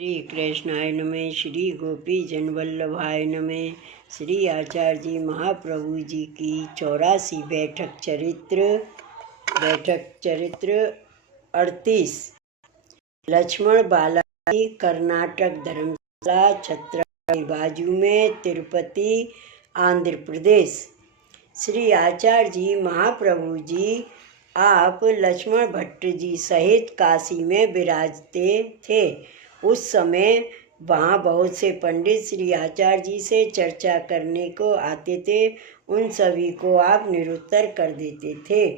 श्री कृष्णाय नमः। श्री गोपी जन वल्लभाय नमः। श्री आचार्य जी महाप्रभु जी की 84 बैठक चरित्र 38। लक्ष्मण बालाजी, कर्नाटक, धर्मशाला, छत्रपति बाजू में, तिरुपति, आंध्र प्रदेश। श्री आचार्य जी महाप्रभु जी आप लक्ष्मण भट्ट जी सहित काशी में विराजते थे। उस समय वहाँ बहुत से पंडित श्री आचार्य जी से चर्चा करने को आते थे। उन सभी को आप निरुत्तर कर देते थे।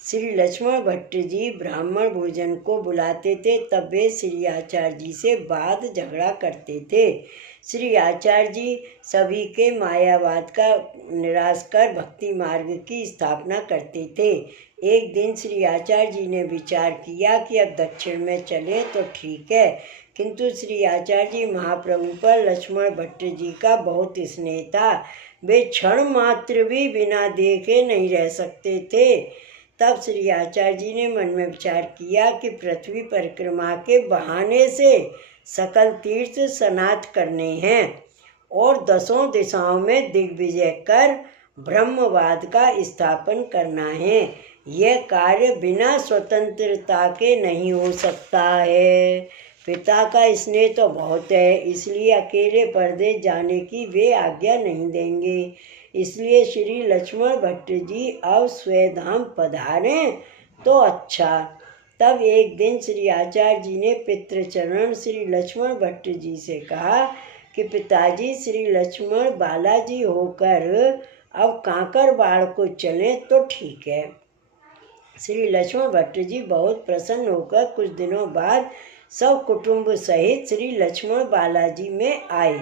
श्री लक्ष्मण भट्ट जी ब्राह्मण भोजन को बुलाते थे, तब वे श्री आचार्य जी से वाद झगड़ा करते थे। श्री आचार्य जी सभी के मायावाद का निराश कर भक्ति मार्ग की स्थापना करते थे। एक दिन श्री आचार्य जी ने विचार किया कि अब दक्षिण में चले तो ठीक है, किंतु श्री आचार्य जी महाप्रभु पर लक्ष्मण भट्ट जी का बहुत स्नेह था। वे क्षण मात्र भी बिना देखे नहीं रह सकते थे। तब श्री आचार्य जी ने मन में विचार किया कि पृथ्वी परिक्रमा के बहाने से सकल तीर्थ स्नात करने हैं और 10 दिशाओं में दिग्विजय कर ब्रह्मवाद का स्थापन करना है। यह कार्य बिना स्वतंत्रता के नहीं हो सकता है। पिता का स्नेह तो बहुत है, इसलिए अकेले परदेश जाने की वे आज्ञा नहीं देंगे। इसलिए श्री लक्ष्मण भट्ट जी अब स्वधाम पधारें तो अच्छा। तब एक दिन श्री आचार्य जी ने पितृचरण श्री लक्ष्मण भट्ट जी से कहा कि पिताजी, श्री लक्ष्मण बालाजी होकर अब कांकरबाड़ को चलें तो ठीक है। श्री लक्ष्मण भट्ट जी बहुत प्रसन्न होकर कुछ दिनों बाद सब कुटुंब सहित श्री लक्ष्मण बालाजी में आए।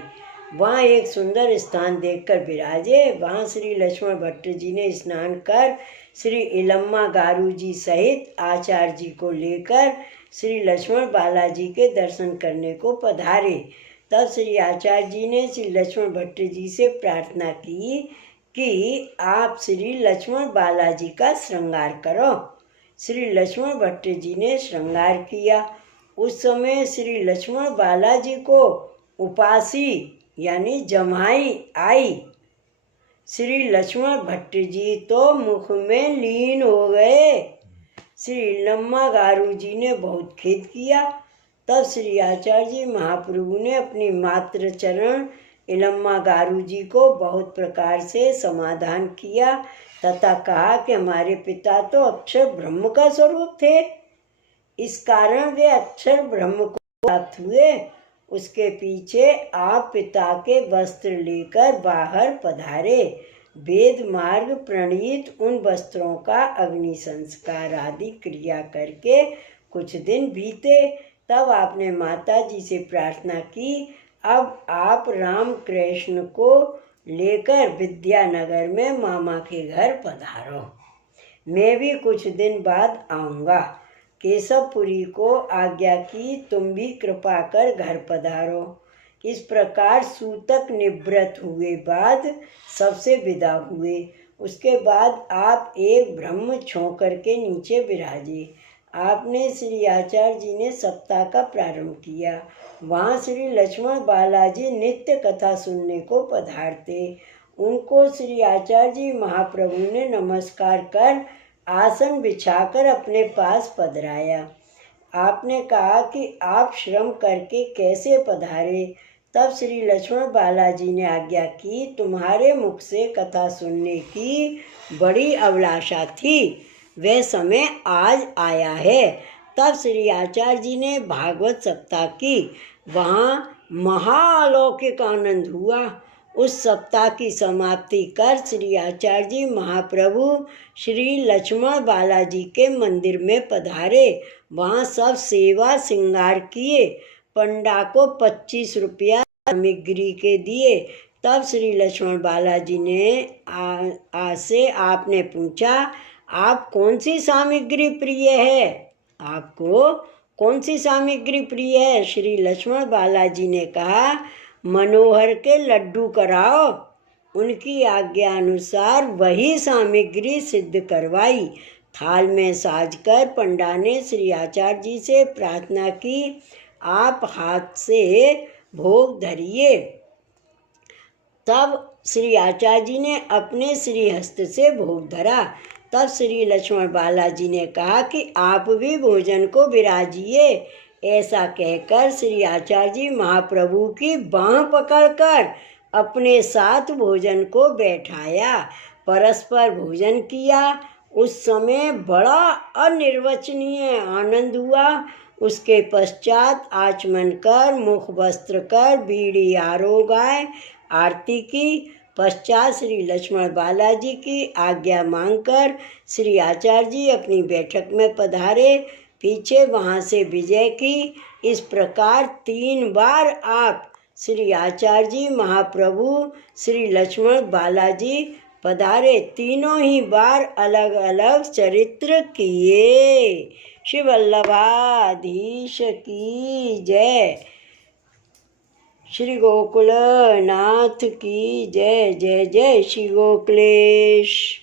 वहाँ एक सुंदर स्थान देखकर विराजे। वहाँ श्री लक्ष्मण भट्ट जी ने स्नान कर श्री इलम्मा गारू जी सहित आचार्य जी को लेकर श्री लक्ष्मण बालाजी के दर्शन करने को पधारे। तब श्री आचार्य जी ने श्री लक्ष्मण भट्ट जी से प्रार्थना की कि आप श्री लक्ष्मण बालाजी का श्रृंगार करो। श्री लक्ष्मण भट्ट जी ने श्रृंगार किया। उस समय श्री लक्ष्मण बालाजी को उपासी यानी जमाई आई। श्री लक्ष्मण भट्ट जी तो मुख में लीन हो गए। श्री इलम्मा गारू जी ने बहुत खेद किया। तब श्री आचार्य जी महाप्रभु ने अपनी मात्र चरण इलम्मा गारू जी को बहुत प्रकार से समाधान किया तथा कहा कि हमारे पिता तो अक्षर ब्रह्म का स्वरूप थे, इस कारण वे अक्षर ब्रह्म को प्राप्त हुए। उसके पीछे आप पिता के वस्त्र लेकर बाहर पधारे। वेद मार्ग प्रणीत उन वस्त्रों का अग्नि संस्कार आदि क्रिया करके कुछ दिन बीते। तब आपने माता जी से प्रार्थना की, अब आप राम कृष्ण को लेकर विद्यानगर में मामा के घर पधारो, मैं भी कुछ दिन बाद आऊँगा। केशवपुरी को आज्ञा की, तुम भी कृपा कर घर पधारो। इस प्रकार सूतक निवृत्त हुए बाद सबसे विदा हुए। उसके बाद आप एक ब्रह्म छोकर के नीचे विराजे। आपने श्री आचार्य जी ने सप्ताह का प्रारंभ किया। वहाँ श्री लक्ष्मण बालाजी नित्य कथा सुनने को पधारते। उनको श्री आचार्य जी महाप्रभु ने नमस्कार कर आसन बिछाकर अपने पास पधराया। आपने कहा कि आप श्रम करके कैसे पधारे। तब श्री लक्ष्मण बालाजी ने आज्ञा की, तुम्हारे मुख से कथा सुनने की बड़ी अभिलाषा थी, वह समय आज आया है। तब श्री आचार्य जी ने भागवत सप्ताह की। वहाँ महालौकिक आनंद हुआ। उस सप्ताह की समाप्ति कर श्री आचार्य जी महाप्रभु श्री लक्ष्मण बालाजी के मंदिर में पधारे। वहाँ सब सेवा श्रृंगार किए। पंडा को 25 रुपया सामग्री के दिए। तब श्री लक्ष्मण बालाजी ने से आपने पूछा, आप कौन सी सामग्री प्रिय है, आपको कौन सी सामग्री प्रिय है। श्री लक्ष्मण बालाजी ने कहा, मनोहर के लड्डू कराओ। उनकी आज्ञा अनुसार वही सामग्री सिद्ध करवाई। थाल में साजकर पंडा ने श्री आचार्य जी से प्रार्थना की, आप हाथ से भोग धरिए। तब श्री आचार्य जी ने अपने श्री हस्त से भोग धरा। तब श्री लक्ष्मण बालाजी ने कहा कि आप भी भोजन को विराजिए। ऐसा कहकर श्री आचार्य जी महाप्रभु की बाँह पकड़कर अपने साथ भोजन को बैठाया, परस्पर भोजन किया। उस समय बड़ा अनिर्वचनीय आनंद हुआ। उसके पश्चात आचमन कर, मुख वस्त्र कर, बीड़ी आरोगाय आरती की। पश्चात श्री लक्ष्मण बालाजी की आज्ञा मांगकर श्री आचार्य जी अपनी बैठक में पधारे। पीछे वहाँ से विजय की। इस प्रकार 3 बार आप श्री आचार्य जी महाप्रभु श्री लक्ष्मण बालाजी पधारे। तीनों ही बार अलग अलग चरित्र किए। श्री वल्लभाधीश की जय। श्री गोकुल नाथ की जय। जय जय श्री गोकुलेश।